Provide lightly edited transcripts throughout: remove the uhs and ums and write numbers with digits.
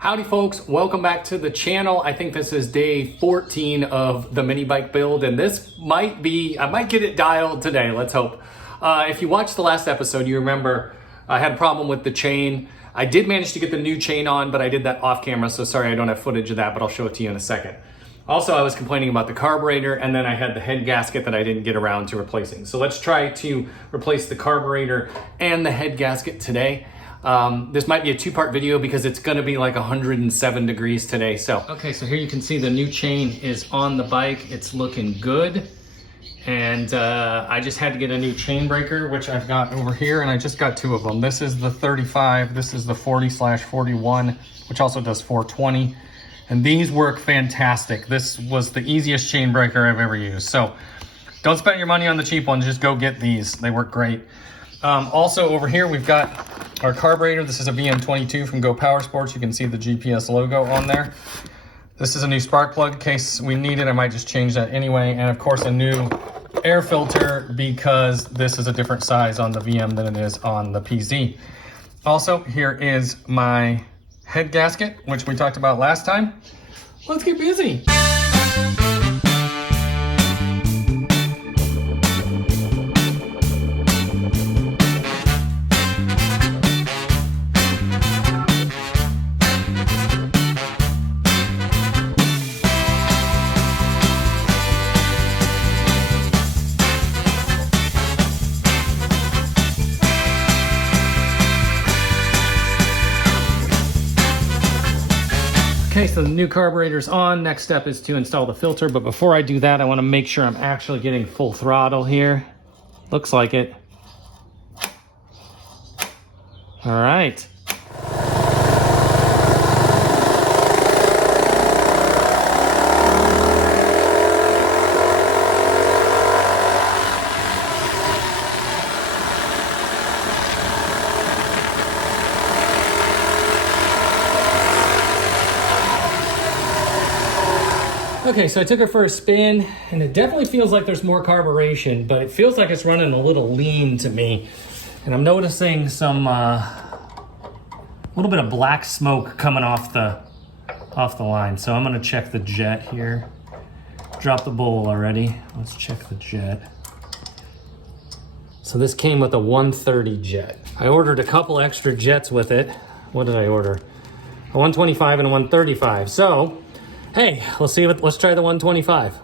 Howdy folks, welcome back to the channel. I think this is day 14 of the mini bike build, and this might be, I might get it dialed today, let's hope. If you watched the last episode, you remember I had a problem with the chain. I did manage to get the new chain on, but I did that off camera, so sorry I don't have footage of that, but I'll show it to you in a second. Also, I was complaining about the carburetor, and then I had the head gasket that I didn't get around to replacing. So let's try to replace the carburetor and the head gasket today. This might be a two-part video because it's gonna be like 107 degrees today, so. Okay, so here you can see the new chain is on the bike. It's looking good. And I just had to get a new chain breaker, which I've got over here, and I just got two of them. This is the 35, this is the 40/41, which also does 420. And these work fantastic. This was the easiest chain breaker I've ever used. So don't spend your money on the cheap ones, just go get these. They work great. Also over here, we've got our carburetor. This is a VM22 from Go Power Sports. You can see the GPS logo on there. This is a new spark plug in case we need it. I might just change that anyway. And of course, a new air filter because this is a different size on the VM than it is on the PZ. Also, here is my head gasket, which we talked about last time. Let's get busy. Okay, so the new carburetor's on. Next step is to install the filter, but before I do that, I want to make sure I'm actually getting full throttle here. Looks like it. All right. Okay, so I took her for a spin, and it definitely feels like there's more carburation, but it feels like it's running a little lean to me. And I'm noticing some, little bit of black smoke coming off the line. So I'm gonna check the jet here. Drop the bowl already. Let's check the jet. So this came with a 130 jet. I ordered a couple extra jets with it. What did I order? A 125 and a 135. So, hey, let's try the 125.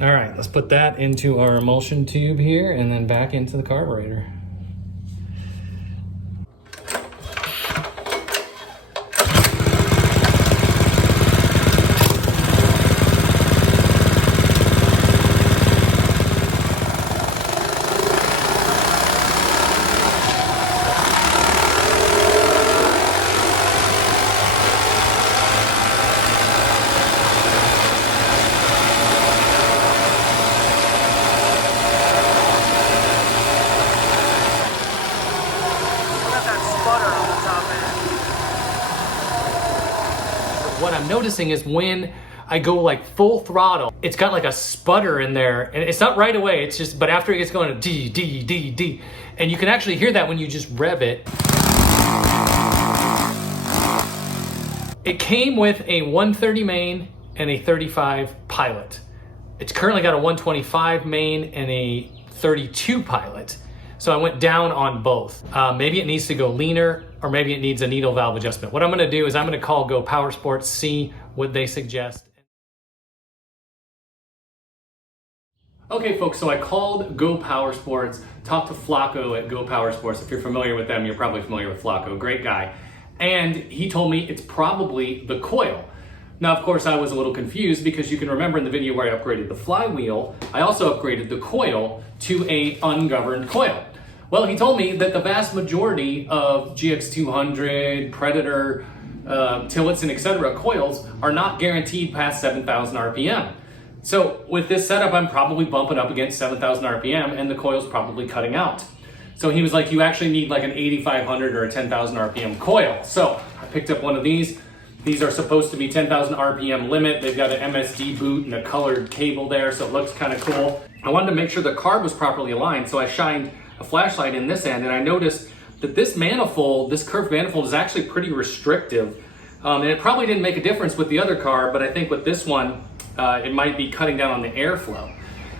All right, let's put that into our emulsion tube here and then back into the carburetor. What I'm noticing is when I go like full throttle, it's got like a sputter in there, and it's not right away, it's just, but after it gets going to D, D, D, D, and you can actually hear that when you just rev it. It came with a 130 main and a 35 pilot. It's currently got a 125 main and a 32 pilot. So I went down on both. Maybe it needs to go leaner, or maybe it needs a needle valve adjustment. What I'm gonna do is I'm gonna call Go Power Sports, see what they suggest. Okay folks, so I called Go Power Sports, talked to Flacco at Go Power Sports. If you're familiar with them, you're probably familiar with Flacco, great guy. And he told me it's probably the coil. Now, of course, I was a little confused because you can remember in the video where I upgraded the flywheel, I also upgraded the coil to a ungoverned coil. Well, he told me that the vast majority of GX200, Predator, Tillotson, etc. coils are not guaranteed past 7,000 RPM. So with this setup, I'm probably bumping up against 7,000 RPM and the coil's probably cutting out. So he was like, you actually need like an 8,500 or a 10,000 RPM coil. So I picked up one of these. These are supposed to be 10,000 RPM limit. They've got an MSD boot and a colored cable there, so it looks kind of cool. I wanted to make sure the carb was properly aligned, so I shined a flashlight in this end, and I noticed that this manifold, this curved manifold, is actually pretty restrictive. And it probably didn't make a difference with the other carb, but I think with this one, it might be cutting down on the airflow.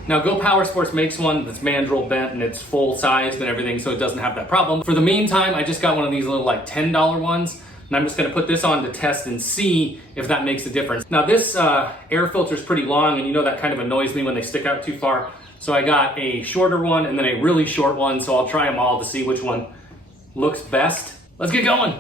Now, Go Power Sports makes one that's mandrel bent and it's full sized and everything, so it doesn't have that problem. For the meantime, I just got one of these little like $10 ones, and I'm just gonna put this on to test and see if that makes a difference. Now, this air filter is pretty long, and you know that kind of annoys me when they stick out too far. So I got a shorter one and then a really short one, so I'll try them all to see which one looks best. Let's get going.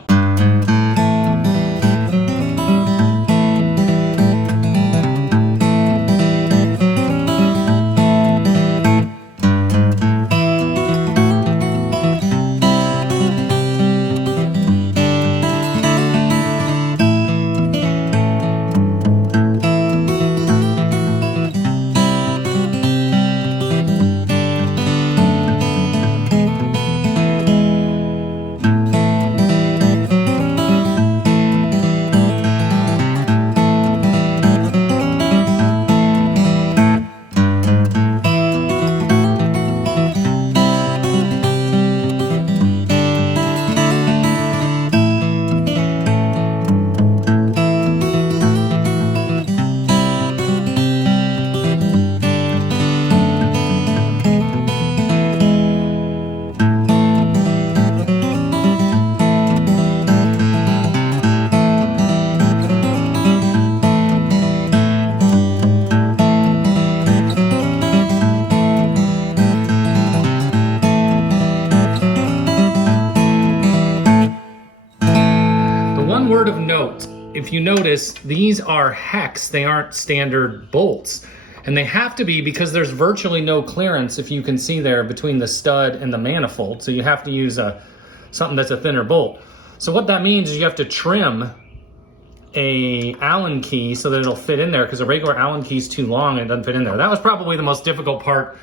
Word of note, if you notice, these are hex, they aren't standard bolts. And they have to be because there's virtually no clearance, if you can see there, between the stud and the manifold. So you have to use something that's a thinner bolt. So what that means is you have to trim a Allen key so that it'll fit in there, because a regular Allen key is too long and it doesn't fit in there. That was probably the most difficult part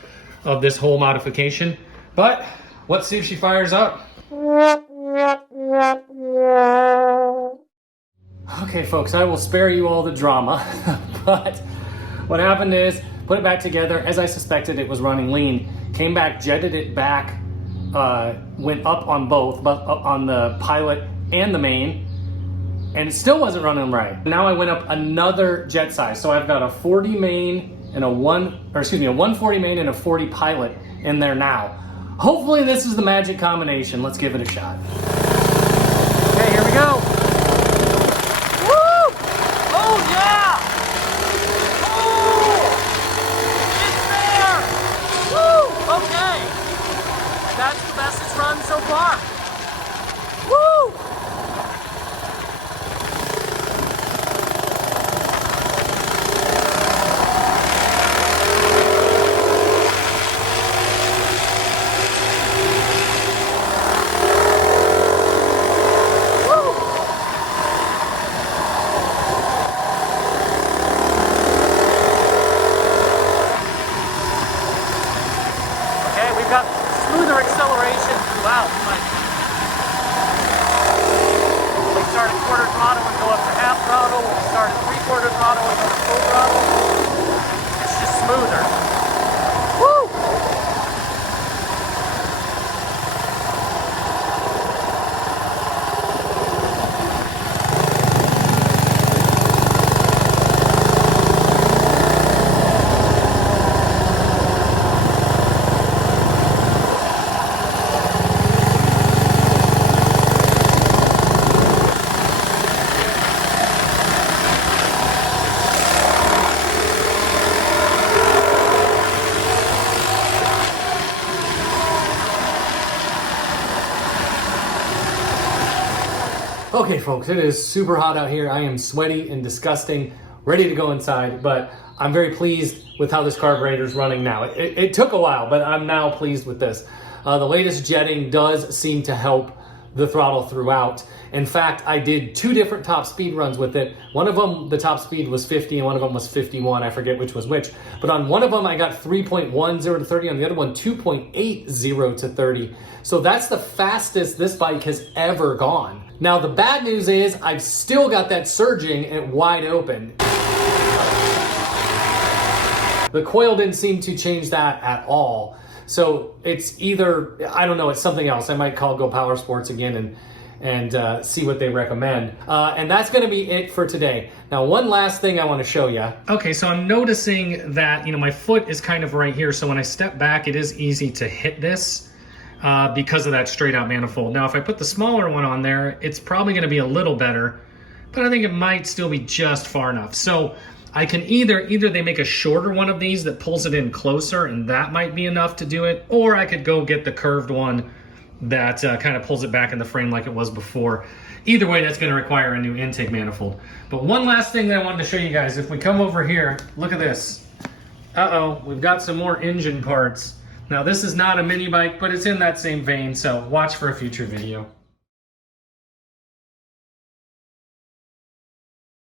of this whole modification. But let's see if she fires up. Okay, folks, I will spare you all the drama, but what happened is, put it back together, as I suspected, it was running lean, came back, jetted it back, went up on both, but up on the pilot and the main, and it still wasn't running right. Now I went up another jet size, so I've got a 40 main and a 140 main and a 40 pilot in there now. Hopefully this is the magic combination. Let's give it a shot. Okay, here we go. That's the best it's run so far. Woo! Okay, we've got smoother acceleration throughout, but we start at quarter throttle and go up to half throttle. We start at 3/4 throttle and go to full throttle. It's just smoother. Woo! Okay, folks, it is super hot out here. I am sweaty and disgusting, ready to go inside, but I'm very pleased with how this carburetor is running now. It took a while, but I'm now pleased with this. The latest jetting does seem to help the throttle throughout. In fact, I did 2 different top speed runs with it. One of them, the top speed was 50 and one of them was 51. I forget which was which. But on one of them, I got 3.10 to 30. On the other one, 2.80 to 30. So that's the fastest this bike has ever gone. Now, the bad news is I've still got that surging and wide open. The coil didn't seem to change that at all. So it's either, I don't know, it's something else. I might call Go Power Sports again and see what they recommend. And that's going to be it for today. Now, one last thing I want to show you. Okay, so I'm noticing that, you know, my foot is kind of right here. So when I step back, it is easy to hit this because of that straight out manifold. Now, if I put the smaller one on there, it's probably going to be a little better, but I think it might still be just far enough. So I can either they make a shorter one of these that pulls it in closer, and that might be enough to do it, or I could go get the curved one that kind of pulls it back in the frame like it was before. Either way, that's going to require a new intake manifold. But one last thing that I wanted to show you guys, if we come over here, look at this. Uh-oh, we've got some more engine parts. Now, this is not a mini bike, but it's in that same vein, so watch for a future video.